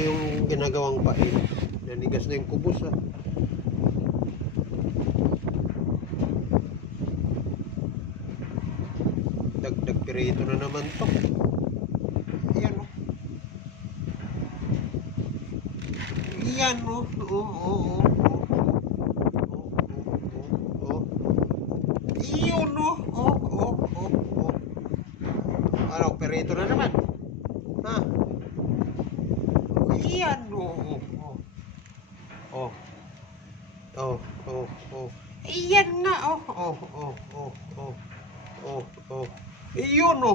yung ginagawang pain. Nanigas na yung kubos ah. Dagdag pirito na naman to. Ayan o. Ayan o. Oo. Iyon o. Ano, pirito na naman. Ha? Ayan o. Ayan nga o. Iyon o.